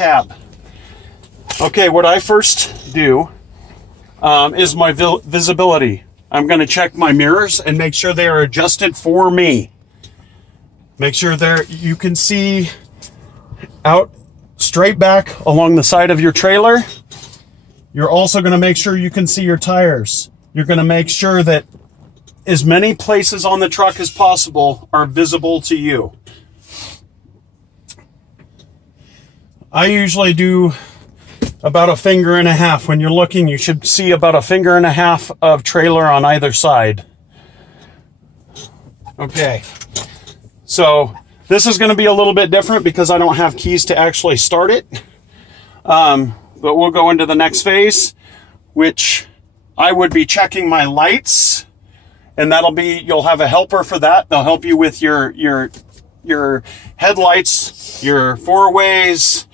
cab. Okay, what I first do is my visibility. I'm going to check my mirrors and make sure they are adjusted for me. Make sure you can see out straight back along the side of your trailer. You're also going to make sure you can see your tires. You're going to make sure that as many places on the truck as possible are visible to you. I usually do about 1.5 fingers. When you're looking, you should see about 1.5 fingers of trailer on either side. Okay, so this is going to be a little bit different because I don't have keys to actually start it. But we'll go into the next phase, which I would be checking my lights, and you'll have a helper for that. They'll help you with your headlights, your four-ways,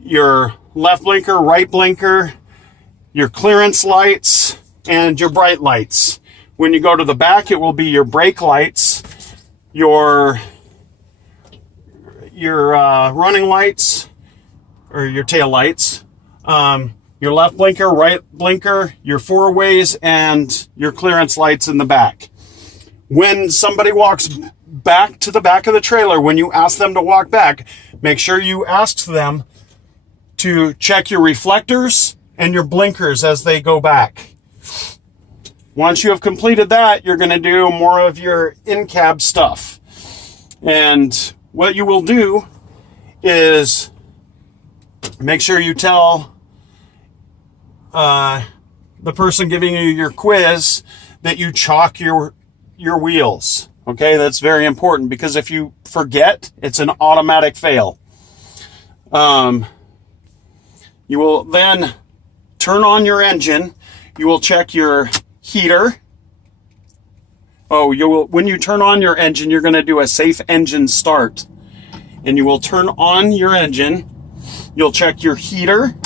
your left blinker, right blinker, your clearance lights, and your bright lights. When you go to the back, it will be your brake lights, your running lights, or your tail lights, your left blinker, right blinker, your four-ways, and your clearance lights in the back. When somebody walks back to the back of the trailer, when you ask them to walk back, make sure you ask them to check your reflectors and your blinkers as they go back. Once you have completed that, you're going to do more of your in-cab stuff. And what you will do is make sure you tell the person giving you your quiz that you chalk your wheels. Okay, that's very important because if you forget, it's an automatic fail. You will then turn on your engine. You will check your heater. When you turn on your engine, you're going to do a safe engine start. And you will turn on your engine. You'll check your heater,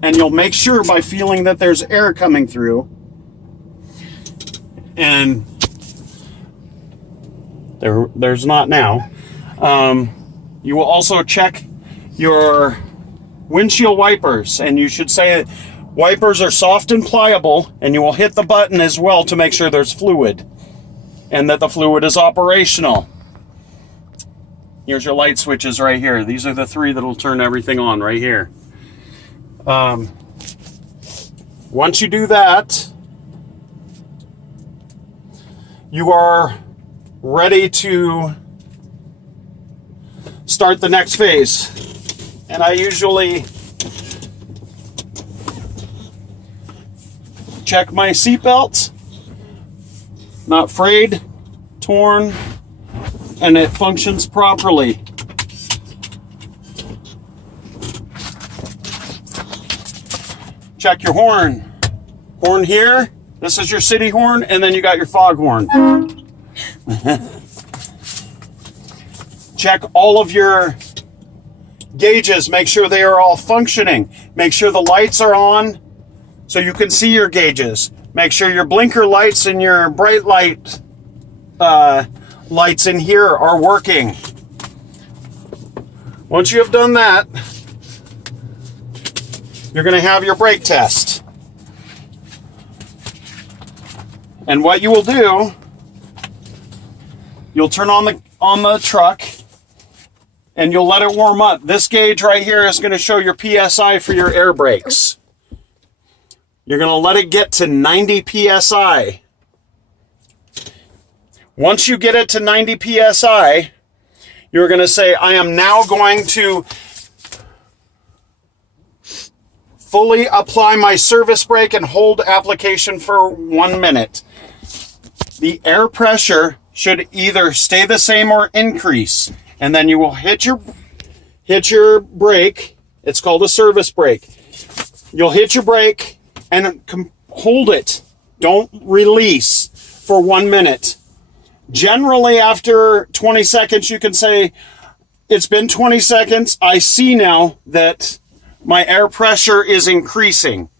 and you'll make sure by feeling that there's air coming through. And there's not now. You will also check your windshield wipers, and you should say wipers are soft and pliable, and you will hit the button as well to make sure there's fluid and that the fluid is operational. Here's your light switches right here. These are the 3 that will turn everything on right here. Once you do that, you are ready to start the next phase. And I usually check my seatbelt, not frayed, torn, and it functions properly. Check your horn. Horn here, this is your city horn, and then you got your fog horn. Check all of your gauges, make sure they are all functioning. Make sure the lights are on so you can see your gauges. Make sure your blinker lights and your bright light lights in here are working. Once you have done that, you're going to have your brake test. And what you will do, you'll turn on the truck and you'll let it warm up. This gauge right here is going to show your PSI for your air brakes. You're going to let it get to 90 PSI. Once you get it to 90 PSI, you're going to say, I am now going to fully apply my service brake and hold application for 1 minute. The air pressure should either stay the same or increase. And then you will hit your brake. It's called a service brake. You'll hit your brake and hold it. Don't release for 1 minute. Generally, after 20 seconds, you can say, it's been 20 seconds. I see now that my air pressure is increasing.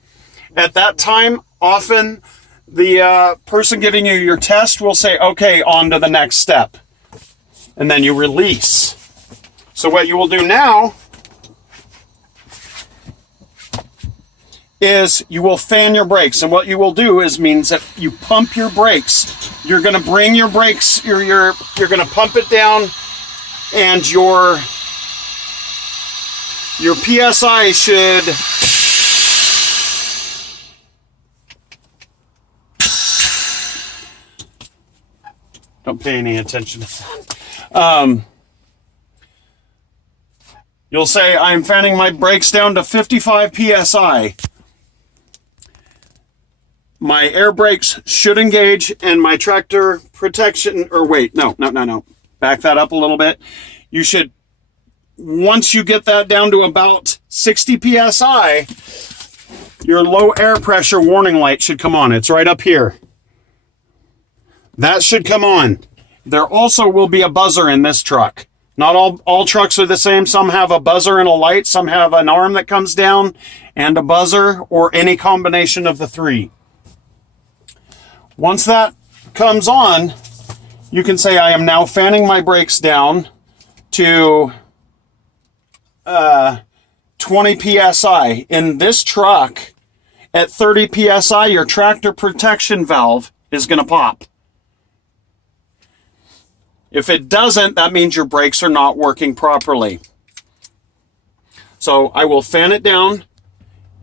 At that time, often the person giving you your test will say, okay, on to the next step. And then you release. So what you will do now is you will fan your brakes. And what you will do is means that you pump your brakes. You're going to bring your brakes, you're going to pump it down, and your PSI should don't pay any attention to that. You'll say, I'm fanning my brakes down to 55 PSI. My air brakes should engage, and my tractor protection, or wait, no. Back that up a little bit. You should, once you get that down to about 60 PSI, your low air pressure warning light should come on. It's right up here. That should come on. There also will be a buzzer in this truck. Not all trucks are the same. Some have a buzzer and a light. Some have an arm that comes down and a buzzer, or any combination of the three. Once that comes on, you can say, I am now fanning my brakes down to 20 PSI. In this truck, at 30 PSI, your tractor protection valve is going to pop. If it doesn't, that means your brakes are not working properly. So I will fan it down,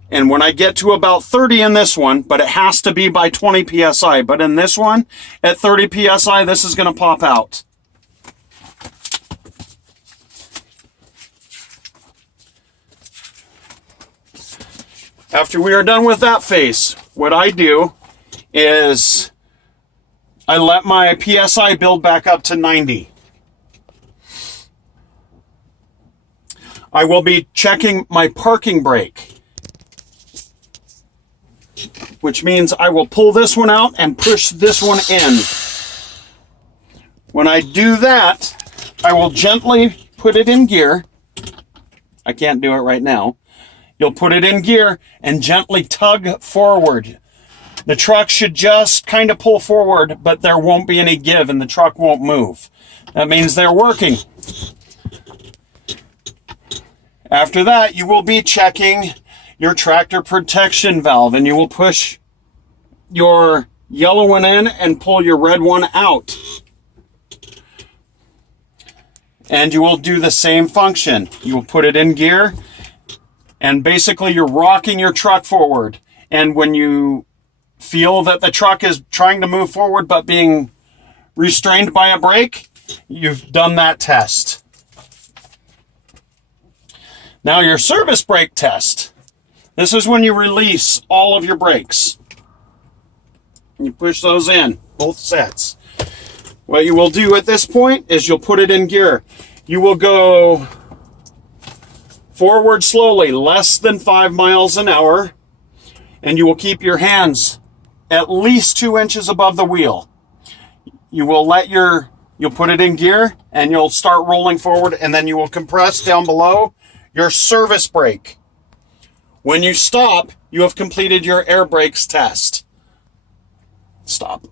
and when I get to about 30 in this one, but it has to be by 20 PSI, but in this one, at 30 PSI, this is going to pop out. After we are done with that phase, what I do is I let my PSI build back up to 90. I will be checking my parking brake, which means I will pull this one out and push this one in. When I do that, I will gently put it in gear. I can't do it right now. You'll put it in gear and gently tug forward. The truck should just kind of pull forward, but there won't be any give and the truck won't move. That means they're working. After that, you will be checking your tractor protection valve, and you will push your yellow one in and pull your red one out. And you will do the same function. You will put it in gear, and basically you're rocking your truck forward. And when you feel that the truck is trying to move forward but being restrained by a brake, you've done that test. Now your service brake test. This is when you release all of your brakes. You push those in, both sets. What you will do at this point is you'll put it in gear. You will go forward slowly, less than 5 miles an hour, and you will keep your hands at least 2 inches above the wheel. You will you'll put it in gear, and you'll start rolling forward, and then you will compress down below your service brake. When you stop, you have completed your air brakes test. Stop.